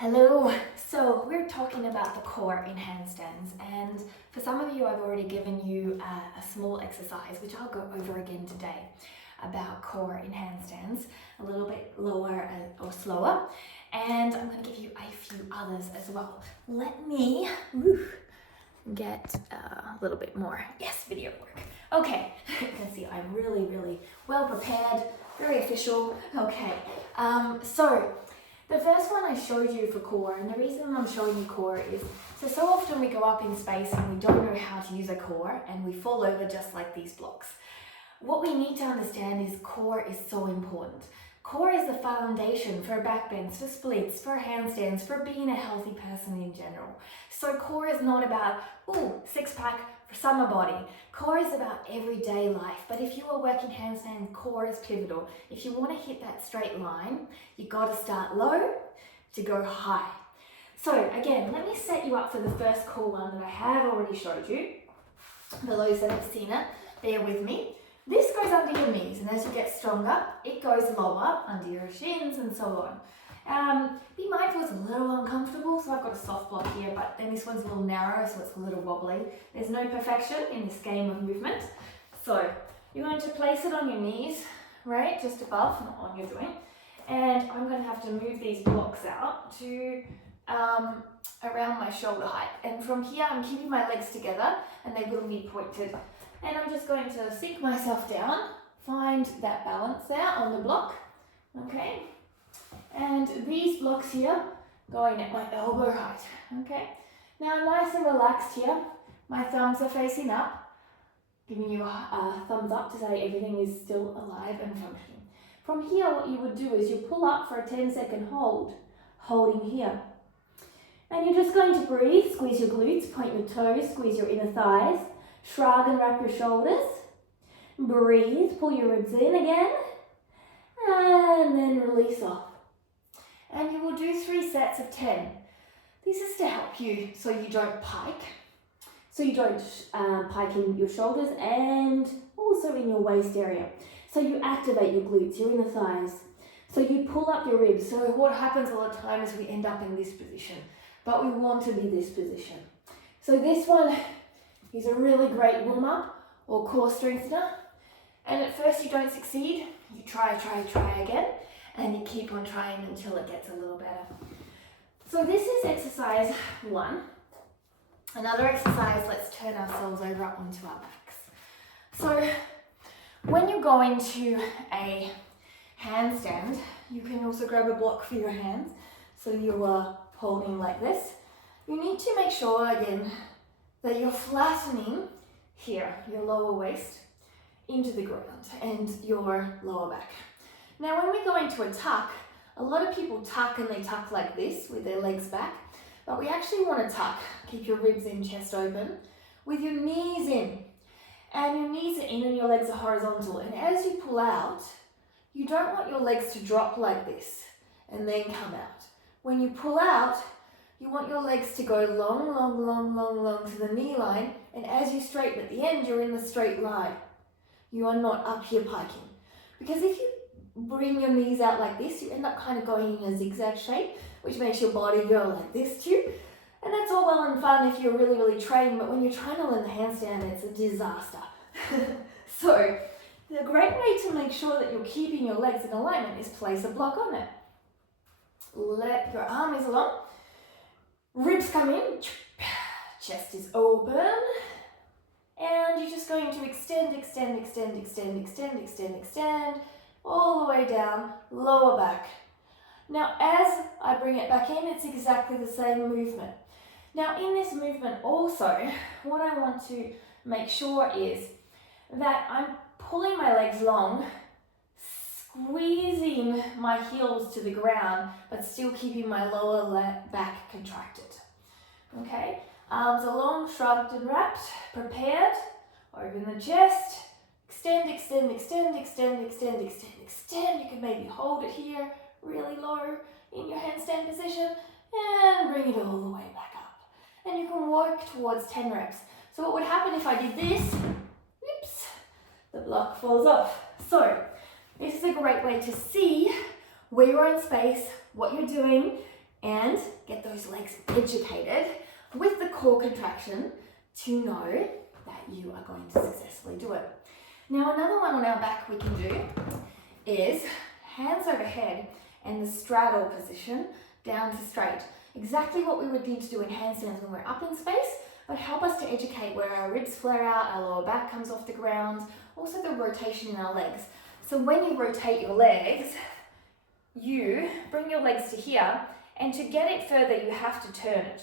Hello, so we're talking about the core in handstands, and for some of you I've already given you a small exercise which I'll go over again today about core in handstands, a little bit lower or slower, and I'm going to give you a few others as well. Let me get a little bit more, video work. Okay, you can see I'm really well prepared, very official. Okay, so the first one I showed you for core, and the reason I'm showing you core is so often we go up in space and we don't know how to use a core and we fall over just like these blocks. What we need to understand is core is so important. Core is the foundation for back bends, for splits, for handstands, for being a healthy person in general. So core is not about, six pack for summer body. Core is about everyday life. But if you are working handstand, core is pivotal. If you want to hit that straight line, you got to start low to go high. So again, let me set you up for the first core one that I have already showed you. For those that have seen it, bear with me. This goes under your knees, and as you get stronger, it goes lower under your shins and so on. Be mindful it's a little uncomfortable, so I've got a soft block here, but then this one's a little narrow, so it's a little wobbly. There's no perfection in this game of movement. So you're going to place it on your knees, right, just above, not on your joint. And I'm going to have to move these blocks out to around my shoulder height. And from here, I'm keeping my legs together, and they will be pointed. And I'm just going to sink myself down, find that balance there on the block, okay? And these blocks here going at my elbow height, okay? Now I'm nice and relaxed here. My thumbs are facing up, giving you a thumbs up to say everything is still alive and functioning. From here, what you would do is you pull up for a 10-second hold, holding here. And you're just going to breathe, squeeze your glutes, point your toes, squeeze your inner thighs, shrug and wrap your shoulders. Breathe, pull your ribs in again, and then release off. And you will do 3 sets of 10. This is to help you so you don't pike. So you don't pike in your shoulders and also in your waist area. So you activate your glutes, your inner thighs. So you pull up your ribs. So what happens all the time is we end up in this position, but we want to be this position. So this one is a really great warm-up or core strengthener. And at first you don't succeed, you try again, and you keep on trying until it gets a little better. So this is exercise 1. Another exercise, let's turn ourselves over onto our backs. So when you go into a handstand, you can also grab a block for your hands. So you are holding like this. You need to make sure again that you're flattening here, your lower waist, into the ground and your lower back. Now when we go into a tuck, a lot of people tuck and they tuck like this with their legs back, but we actually want to tuck, keep your ribs in, chest open, with your knees in. And your knees are in and your legs are horizontal. And as you pull out, you don't want your legs to drop like this and then come out. When you pull out, you want your legs to go long to the knee line, and as you straighten at the end, you're in the straight line. You are not up here piking. Because if you bring your knees out like this, you end up kind of going in a zigzag shape, which makes your body go like this too. And that's all well and fun if you're really trained, but when you're trying to learn the handstand, it's a disaster. So, the great way to make sure that you're keeping your legs in alignment is place a block on it. Let your arm is long. Ribs come in, chest is open, and you're just going to extend, all the way down, lower back. Now, as I bring it back in, it's exactly the same movement. Now, in this movement also, what I want to make sure is that I'm pulling my legs long, squeezing my heels to the ground, but still keeping my lower back contracted. Okay, arms are long, shrugged and wrapped, prepared, open the chest, extend. You can maybe hold it here, really low in your handstand position, and bring it all the way back up. And you can work towards 10 reps. So what would happen if I did this? Oops, the block falls off. So this is a great way to see where you're in space, what you're doing, and get those legs educated with the core contraction to know that you are going to successfully do it. Now another one on our back we can do is hands overhead and the straddle position down to straight. Exactly what we would need to do in handstands when we're up in space, but help us to educate where our ribs flare out, our lower back comes off the ground, also the rotation in our legs. So when you rotate your legs, you bring your legs to here, and to get it further you have to turn it.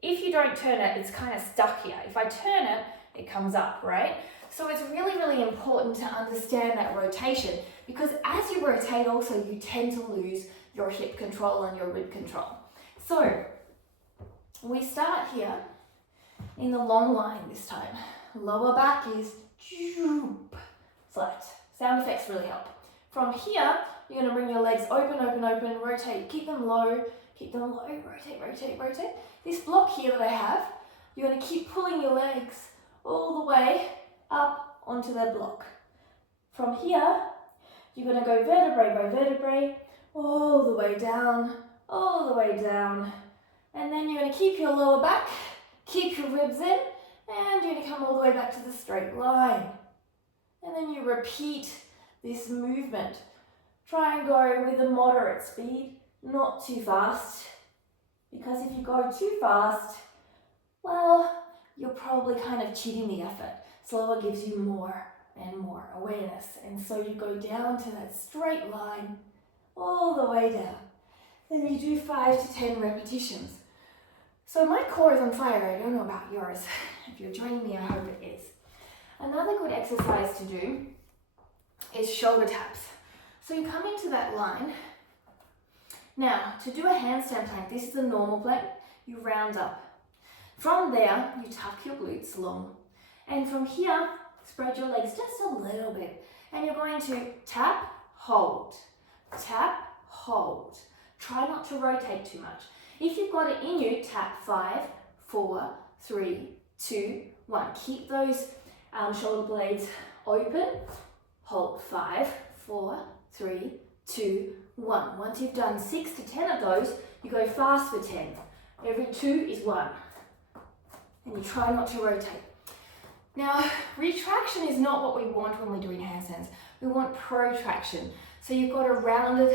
If you don't turn it, it's kind of stuck here. If I turn it, it comes up, right? So it's really, really important to understand that rotation, because as you rotate also you tend to lose your hip control and your rib control. So we start here in the long line this time. Lower back is flat. Sound effects really help. From here, you're going to bring your legs open, open, open, rotate, keep them low, rotate, rotate, rotate. This block here that I have, you're going to keep pulling your legs all the way up onto that block. From here, you're going to go vertebrae by vertebrae, all the way down, and then you're going to keep your lower back, keep your ribs in, and you're going to come all the way back to the straight line. And then you repeat this movement. Try and go with a moderate speed, not too fast, because if you go too fast, well, you're probably kind of cheating the effort. Slower gives you more and more awareness, and so you go down to that straight line, all the way down. Then you do 5 to 10 repetitions. So my core is on fire, I don't know about yours. If you're joining me, I hope it is. Another good exercise to do is shoulder taps. So you come into that line. Now, to do a handstand plank, this is a normal plank, you round up. From there, you tuck your glutes long. And from here, spread your legs just a little bit. And you're going to tap, hold, tap, hold. Try not to rotate too much. If you've got it in you, tap 5, 4, 3, 2, 1. Keep those shoulder blades open. Hold 5, 4, 3, 2, 1. Once you've done 6 to 10 of those, you go fast for 10. Every 2 is 1. And you try not to rotate. Now, retraction is not what we want when we're doing handstands. We want protraction. So you've got a round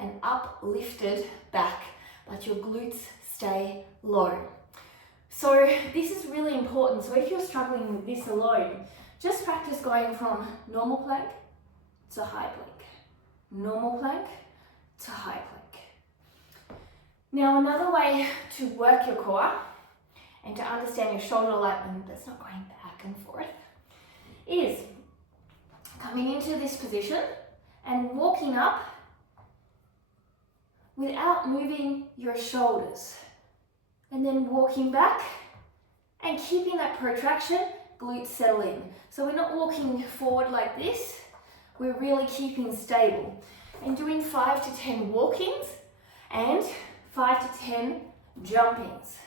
and uplifted back, but your glutes stay low. So this is really important. So if you're struggling with this alone, just practice going from normal plank to high plank, normal plank to high plank. Now another way to work your core and to understand your shoulder alignment that's not going back and forth is coming into this position and walking up without moving your shoulders, and then walking back and keeping that protraction, glutes settle in. So we're not walking forward like this, we're really keeping stable and doing 5 to 10 walkings and 5 to 10 jumpings.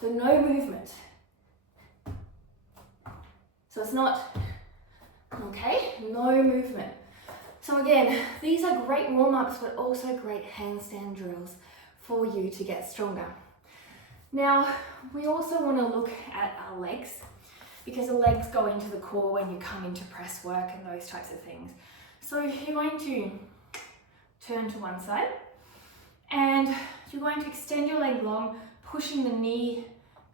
So no movement. So it's not, okay, no movement. So again, these are great warm-ups, but also great handstand drills for you to get stronger. Now, we also want to look at our legs, because the legs go into the core when you come into press work and those types of things. So you're going to turn to one side, and you're going to extend your leg long, pushing the knee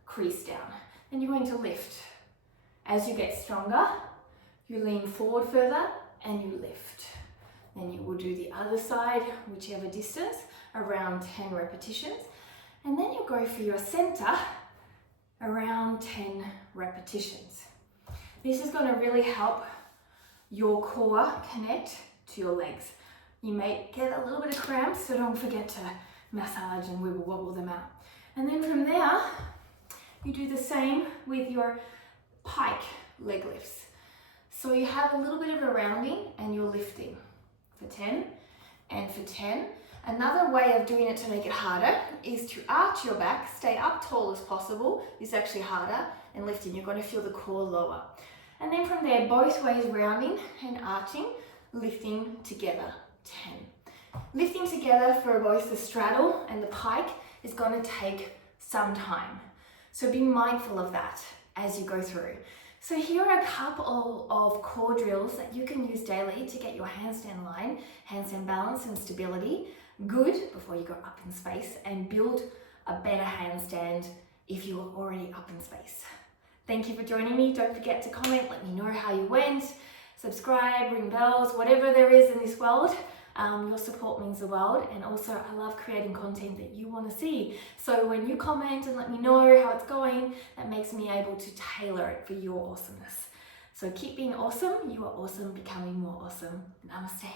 crease down. Then you're going to lift. As you get stronger, you lean forward further and you lift. Then you will do the other side, whichever distance, around 10 repetitions. And then you'll go for your center, around 10 repetitions. This is going to really help your core connect to your legs. You may get a little bit of cramps, so don't forget to massage and wibble wobble them out. And then from there, you do the same with your pike leg lifts. So you have a little bit of a rounding and you're lifting for 10 and for 10. Another way of doing it to make it harder is to arch your back, stay up tall as possible. This is actually harder, and lifting. You're going to feel the core lower. And then from there, both ways rounding and arching, lifting together, 10. Lifting together for both the straddle and the pike is going to take some time. So be mindful of that as you go through. So here are a couple of core drills that you can use daily to get your handstand line, handstand balance and stability good before you go up in space and build a better handstand if you are already up in space. Thank you for joining me. Don't forget to comment, let me know how you went, subscribe, ring bells, whatever there is in this world. Your support means the world, and also I love creating content that you want to see. So when you comment and let me know how it's going, that makes me able to tailor it for your awesomeness. So keep being awesome. You are awesome, becoming more awesome. Namaste.